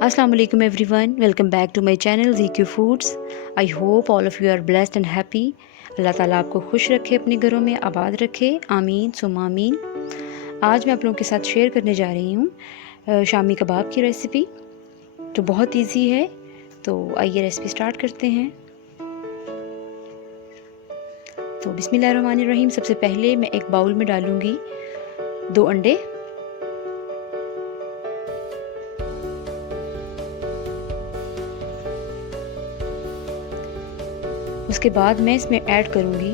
Assalamu alaikum everyone. Welcome back to my channel ZQ Foods. I hope all of you are blessed and happy. अल्लाह ताला आपको खुश रखे, अपने घरों में आबाद रखे, आमीन सुम्मा आमीन। आज मैं आप लोगों के साथ शेयर करने जा रही हूँ शामी कबाब की रेसिपी, जो बहुत इजी है। तो आइए रेसिपी स्टार्ट करते हैं। तो बिस्मिल्लाहिर्रहमानिर्रहीम। सबसे पहले मैं एक बाउल में डालूँगी 2 अंडे। उसके बाद मैं इसमें ऐड करूँगी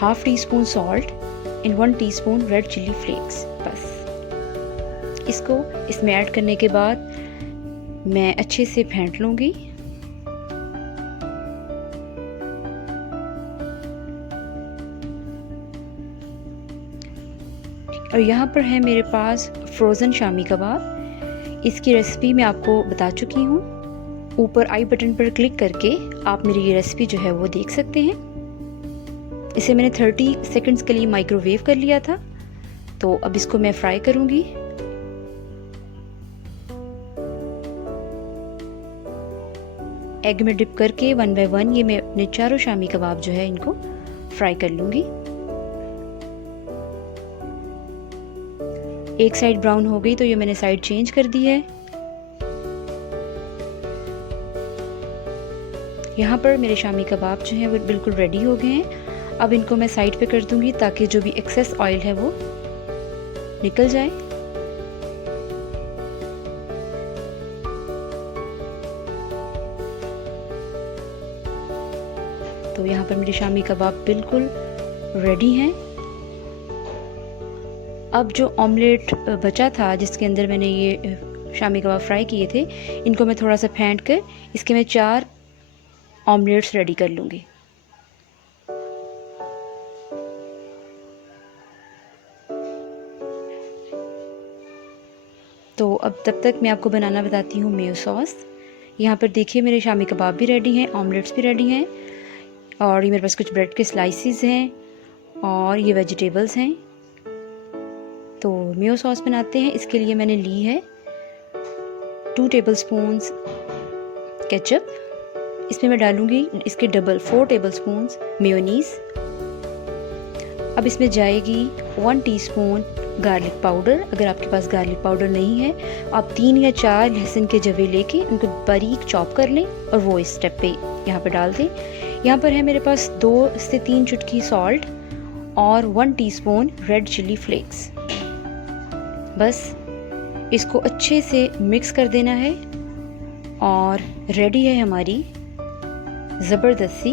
½ teaspoon salt and 1 teaspoon red chilli flakes. बस इसको इसमें ऐड करने के बाद मैं अच्छे से फेंट लूँगी। और यहाँ पर है मेरे पास फ्रोज़न शामी कबाब। इसकी रेसिपी मैं आपको बता चुकी हूँ। ऊपर आई बटन पर क्लिक करके आप मेरी ये रेसिपी जो है वो देख सकते हैं। इसे मैंने 30 सेकंड्स के लिए माइक्रोवेव कर लिया था। तो अब इसको मैं फ्राई करूँगी। एग में डिप करके 1 बाय 1 ये मैं अपने चारों शामी कबाब जो है इनको फ्राई कर लूँगी। एक साइड ब्राउन हो गई तो ये मैंने साइड चेंज कर दी है। यहाँ पर मेरे शामी कबाब जो हैं वो बिल्कुल रेडी हो गए हैं। अब इनको मैं साइड पे कर दूंगी ताकि जो भी एक्सेस ऑयल है वो निकल जाए। तो यहाँ पर मेरे शामी कबाब बिल्कुल रेडी हैं। अब जो ऑमलेट बचा था जिसके अंदर मैंने ये शामी कबाब फ्राई किए थे, इनको मैं थोड़ा सा फेंट कर इसके मैं 4 ऑमलेट्स रेडी कर लूँगी। तो अब तब तक मैं आपको बनाना बताती हूँ मेयो सॉस। यहाँ पर देखिए मेरे शामी कबाब भी रेडी हैं, ऑमलेट्स भी रेडी हैं, और ये मेरे पास कुछ ब्रेड के स्लाइसिस हैं और ये वेजिटेबल्स हैं। तो मेयो सॉस बनाते हैं। इसके लिए मैंने ली है 2 टेबलस्पून्स केचप। इसमें मैं डालूंगी इसके डबल 4 टेबलस्पून्स मेयोनीज़। अब इसमें जाएगी 1 टीस्पून गार्लिक पाउडर। अगर आपके पास गार्लिक पाउडर नहीं है, आप 3 या 4 लहसुन के जवे लेके उनको बारीक चॉप कर लें और वो इस स्टेप पे यहाँ पर डाल दें। यहाँ पर है मेरे पास 2 से 3 चुटकी सॉल्ट और 1 टीस्पून रेड चिली फ्लेक्स। बस इसको अच्छे से मिक्स कर देना है और रेडी है हमारी ज़बरदस्ती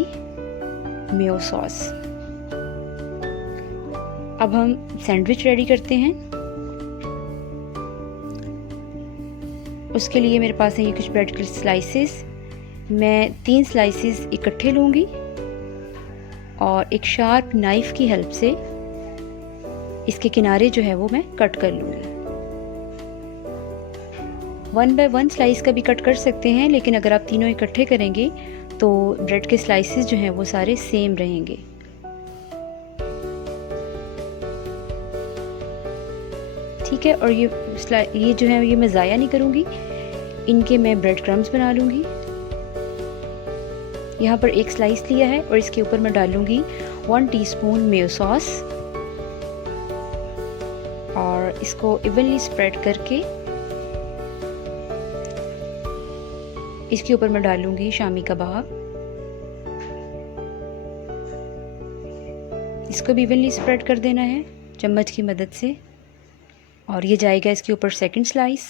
मेयो सॉस। अब हम सैंडविच रेडी करते हैं। उसके लिए मेरे पास है ये कुछ ब्रेड के स्लाइसेस। मैं 3 स्लाइसेस इकट्ठे लूँगी और एक शार्प नाइफ की हेल्प से इसके किनारे जो है वो मैं कट कर लूँगी। 1 बाय 1 स्लाइस का भी कट कर सकते हैं, लेकिन अगर आप तीनों इकट्ठे करेंगे तो ब्रेड के स्लाइसेस जो हैं वो सारे सेम रहेंगे। ठीक है। और ये जो है ये मैं ज़ाया नहीं करूँगी, इनके मैं ब्रेड क्रम्स बना लूँगी। यहाँ पर एक स्लाइस लिया है और इसके ऊपर मैं डालूँगी 1 टीस्पून मेयो सॉस और इसको इवनली स्प्रेड करके इसके ऊपर मैं डालूंगी शामी कबाब। इसको भी इवनली स्प्रेड कर देना है चम्मच की मदद से। और ये जाएगा इसके ऊपर second slice.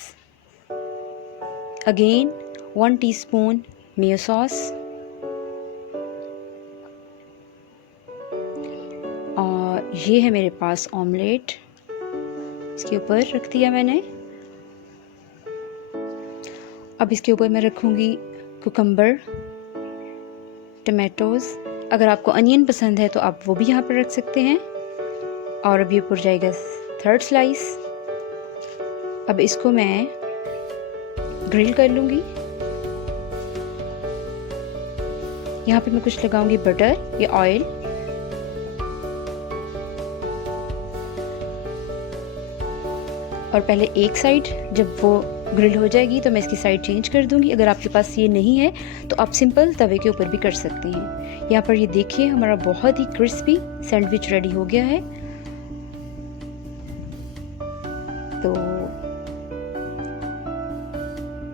Again 1 teaspoon Mayo sauce और ये है मेरे पास ऑमलेट, इसके ऊपर रख दिया मैंने। अब इसके ऊपर मैं रखूँगी कुकम्बर, टमाटोज़। अगर आपको अनियन पसंद है तो आप वो भी यहाँ पर रख सकते हैं। और अभी ऊपर जाएगा 3rd स्लाइस। अब इसको मैं ग्रिल कर लूँगी। यहाँ पे मैं कुछ लगाऊंगी बटर या ऑयल। और पहले एक साइड जब वो ग्रिल हो जाएगी तो मैं इसकी साइड चेंज कर दूंगी। अगर आपके पास ये नहीं है तो आप सिंपल तवे के ऊपर भी कर सकते हैं। यहाँ पर ये देखिए हमारा बहुत ही क्रिस्पी सैंडविच रेडी हो गया है। तो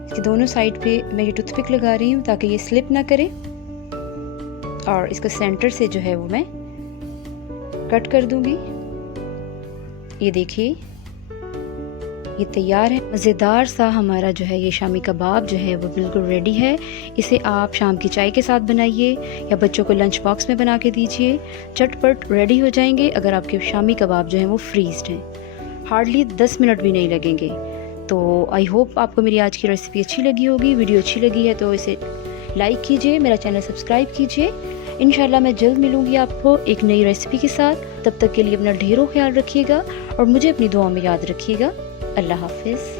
इसके दोनों साइड पे मैं ये टूथपिक लगा रही हूँ ताकि ये स्लिप ना करे, और इसका सेंटर से जो है वो मैं कट कर दूंगी। ये देखिए ये तैयार है। मज़ेदार सा हमारा जो है ये शामी कबाब जो है वो बिल्कुल रेडी है। इसे आप शाम की चाय के साथ बनाइए या बच्चों को लंच बॉक्स में बना के दीजिए, झटपट रेडी हो जाएंगे अगर आपके शामी कबाब जो है वो फ्रीज्ड हैं। हार्डली 10 मिनट भी नहीं लगेंगे। तो आई होप आपको मेरी आज की रेसिपी अच्छी लगी होगी। वीडियो अच्छी लगी है तो इसे लाइक कीजिए, मेरा चैनल सब्सक्राइब कीजिए। इंशाल्लाह मैं जल्द मिलूंगी आपको एक नई रेसिपी के साथ। तब तक के लिए अपना ढेरों ख्याल रखिएगा और मुझे अपनी दुआ में याद रखिएगा। अल्लाह हाफिज़।